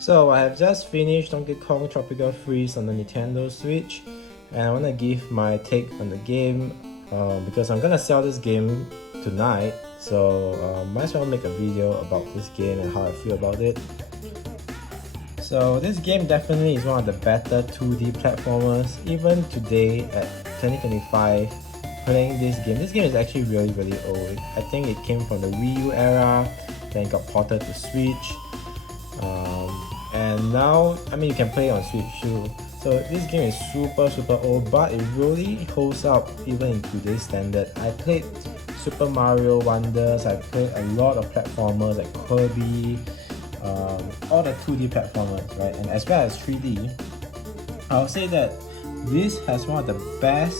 So I have just finished Donkey Kong Tropical Freeze on the Nintendo Switch, and I want to give my take on the game because I'm gonna sell this game tonight. So might as well make a video about this game and how I feel about it. So this game definitely is one of the better 2D platformers. Even today at 2025, playing this game is actually really old. I think it came from the Wii U era, then it got ported to Switch. And now, I mean, you can play on Switch too. So this game is super old, but it really holds up even in today's standard. I played Super Mario Wonders, I played a lot of platformers like Kirby, all the 2D platformers, right? And as well as 3D. I'll say that this has one of the best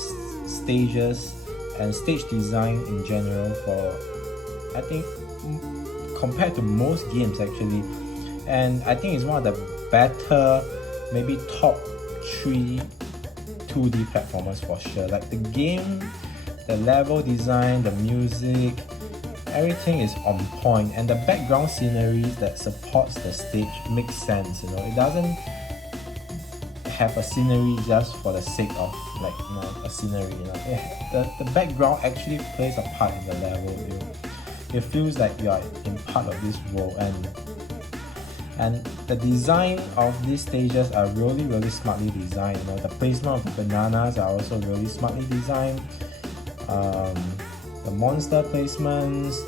stages and stage design in general for, I think, compared to most games actually. And I think it's one of the better, maybe top 3 2D platformers for sure. Like the game, the level design, the music, everything is on point, and the background scenery that supports the stage makes sense. You know, it doesn't have a scenery just for the sake of a scenery. You know, the background actually plays a part in the level. It feels like you are in part of this world, and the design of these stages are really smartly designed. You know, the placement of the bananas are also really smartly designed. The monster placements,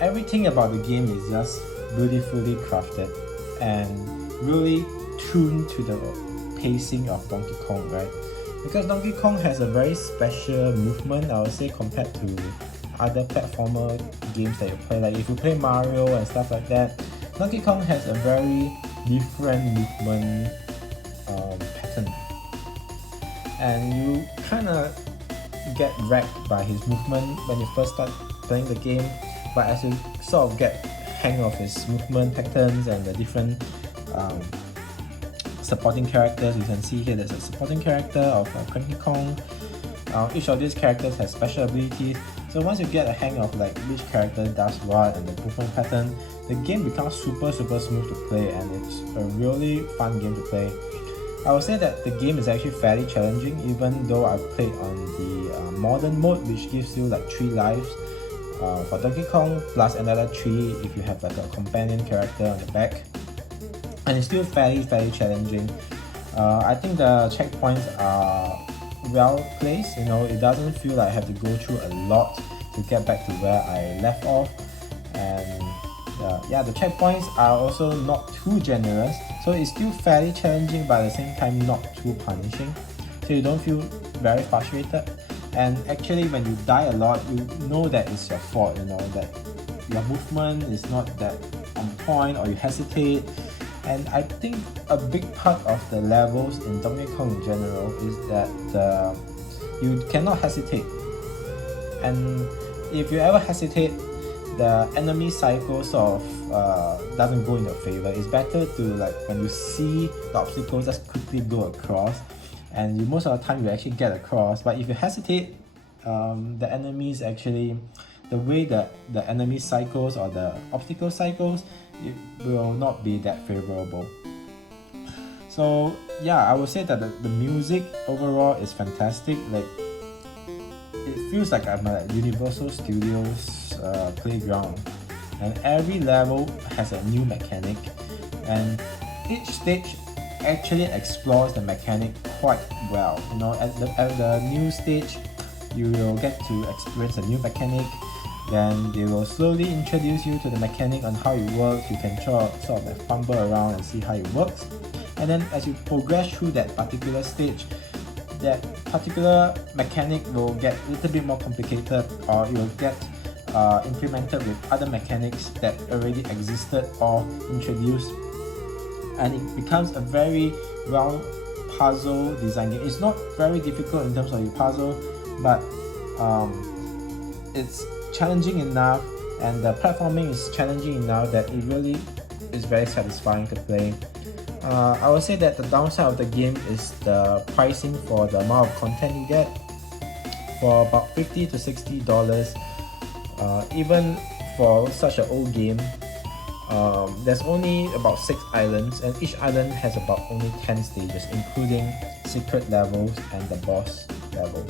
everything about the game is just beautifully crafted and really tuned to the pacing of Donkey Kong, right? Because Donkey Kong has a very special movement, I would say, compared to other platformer games that you play. Like if you play Mario and stuff like that, Donkey Kong has a very different movement pattern, and you kind of get wrecked by his movement when you first start playing the game, but as you sort of get hang of his movement patterns and the different supporting characters, you can see here there's a supporting character of Donkey Kong. Each of these characters has special abilities, so once you get a hang of like which character does what and the movement pattern, the game becomes super smooth to play, and it's a really fun game to play. I would say that the game is actually fairly challenging, even though I've played on the modern mode, which gives you like 3 lives for Donkey Kong, plus another 3 if you have like a companion character on the back, and it's still fairly challenging. I think the checkpoints are well placed. You know, it doesn't feel like I have to go through a lot to get back to where I left off, and yeah, the checkpoints are also not too generous, so it's still fairly challenging but at the same time not too punishing, so you don't feel very frustrated. And actually when you die a lot, you know that it's your fault, you know, that your movement is not that on point or you hesitate. And I think a big part of the levels in Donkey Kong in general is that you cannot hesitate, and if you ever hesitate, the enemy cycle sort of doesn't go in your favor. It's better to, like, when you see the obstacles, just quickly go across, and most of the time you actually get across. But if you hesitate, the enemies actually, the way that the enemy cycles or the obstacle cycles, it will not be that favorable. So yeah, I would say that the music overall is fantastic. Like, it feels like I'm at Universal Studios playground, and every level has a new mechanic, and each stage actually explores the mechanic quite well. You know, at the new stage, you will get to experience a new mechanic. Then they will slowly introduce you to the mechanic on how it works. You can sort of like fumble around and see how it works. And then as you progress through that particular stage, that particular mechanic will get a little bit more complicated, or it will get implemented with other mechanics that already existed or introduced, and it becomes a very well puzzle design game. It's not very difficult in terms of your puzzle, but it's challenging enough, and the platforming is challenging enough that it really is very satisfying to play. I would say that the downside of the game is the pricing for the amount of content you get. For about $50 to $60, even for such an old game, there's only about 6 islands, and each island has about only 10 stages, including secret levels and the boss level,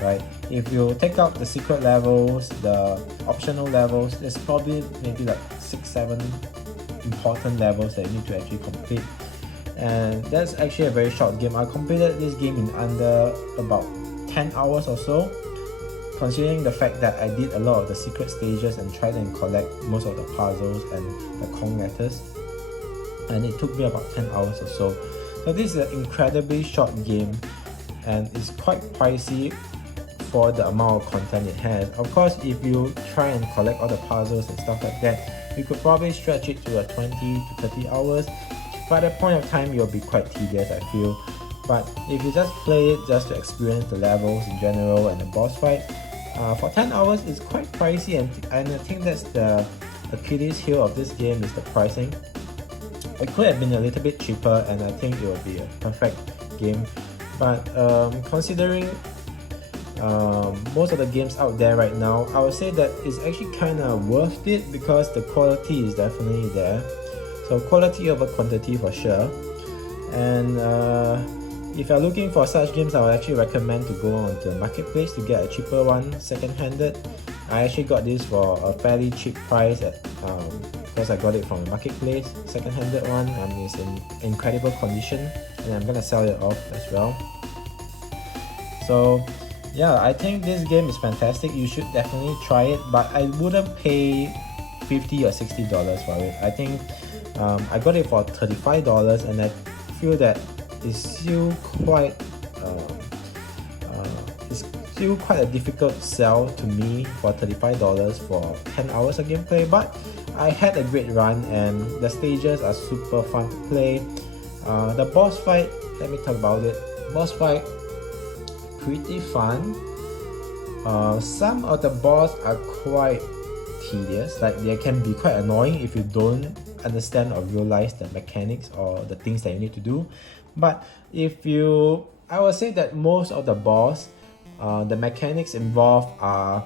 right? If you take out the secret levels, the optional levels, there's probably maybe like 6-7 important levels that you need to actually complete, and that's actually a very short game. I completed this game in under about 10 hours or so, considering the fact that I did a lot of the secret stages and tried and collect most of the puzzles and the Kong letters, and it took me about 10 hours or so. So this is an incredibly short game, and it's quite pricey for the amount of content it has. Of course, if you try and collect all the puzzles and stuff like that, you could probably stretch it to 20 to 30 hours. By that point of time, you'll be quite tedious, I feel. But if you just play it just to experience the levels in general and the boss fight, for 10 hours it's quite pricey, and I think that's the Achilles heel of this game is the pricing. It could have been a little bit cheaper, and I think it would be a perfect game. But considering most of the games out there right now, I would say that it's actually kind of worth it because the quality is definitely there. So quality over quantity for sure. And if you're looking for such games, I would actually recommend to go on to the marketplace to get a cheaper one, second-handed. I actually got this for a fairly cheap price at because I got it from a marketplace, second-handed one, and it's in incredible condition, and I'm gonna sell it off as well. So yeah, I think this game is fantastic. You should definitely try it, but I wouldn't pay $50 or $60 for it. I think I got it for $35, and I feel that it's still quite a difficult sell to me for $35 for 10 hours of gameplay. But I had a great run, and the stages are super fun to play. The boss fight, let me talk about it. Boss fight, pretty fun. Some of the boss are quite tedious, like they can be quite annoying if you don't understand or realize the mechanics or the things that you need to do. But I would say that most of the boss, the mechanics involved are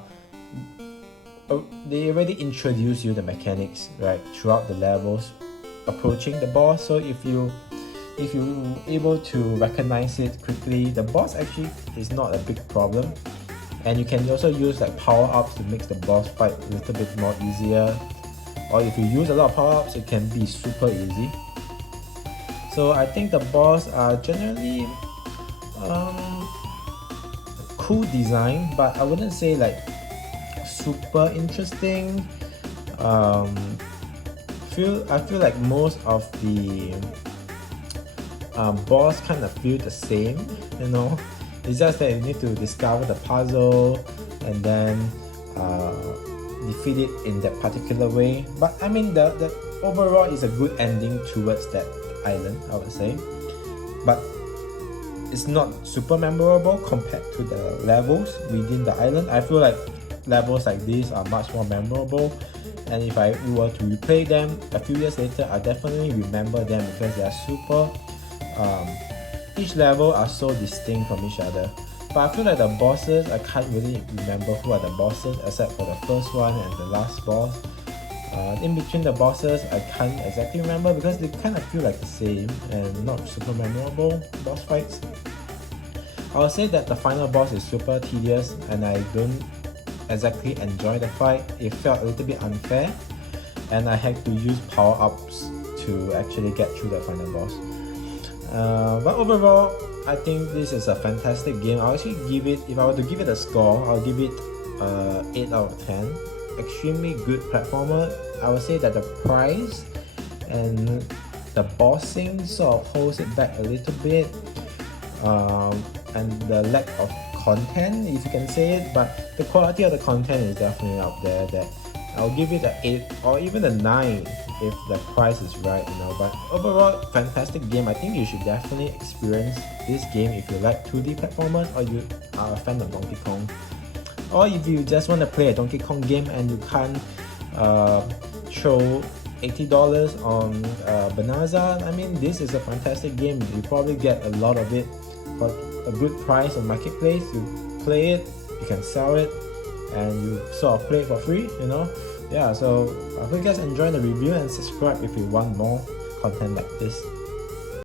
they already introduce you the mechanics right throughout the levels approaching the boss. So if you able to recognize it quickly, the boss actually is not a big problem. And you can also use like power-ups to make the boss fight a little bit more easier, or if you use a lot of power-ups, it can be super easy. So I think the boss are generally cool design, but I wouldn't say like super interesting. I feel like most of the boss kind of feel the same, you know. It's just that you need to discover the puzzle and then defeat it in that particular way. But I mean, the overall is a good ending towards that island, I would say. But it's not super memorable compared to the levels within the island. I feel like levels like these are much more memorable, and if I were to replay them a few years later, I definitely remember them because they are super each level are so distinct from each other. But I feel like the bosses, I can't really remember who are the bosses except for the first one and the last boss. In between the bosses, I can't exactly remember because they kind of feel like the same and not super memorable boss fights. I would say that the final boss is super tedious and I don't exactly enjoy the fight. It felt a little bit unfair, and I had to use power-ups to actually get through the final boss. But overall, I think this is a fantastic game. I'll actually give it, if I were to give it a score, I'll give it 8 out of 10. Extremely good platformer. I would say that the price and the bossing sort of holds it back a little bit, and the lack of content, if you can say it, but the quality of the content is definitely up there. That I'll give it an 8 or even a 9 if the price is right, you know. But overall, fantastic game. I think you should definitely experience this game if you like 2D platformers or you are a fan of Donkey Kong, or if you just want to play a Donkey Kong game and you can't throw $80 on Bonanza. I mean, this is a fantastic game. You probably get a lot of it for a good price on Marketplace. You play it, you can sell it, and you sort of play it for free, you know. Yeah, so I hope you guys enjoy the review and subscribe if you want more content like this.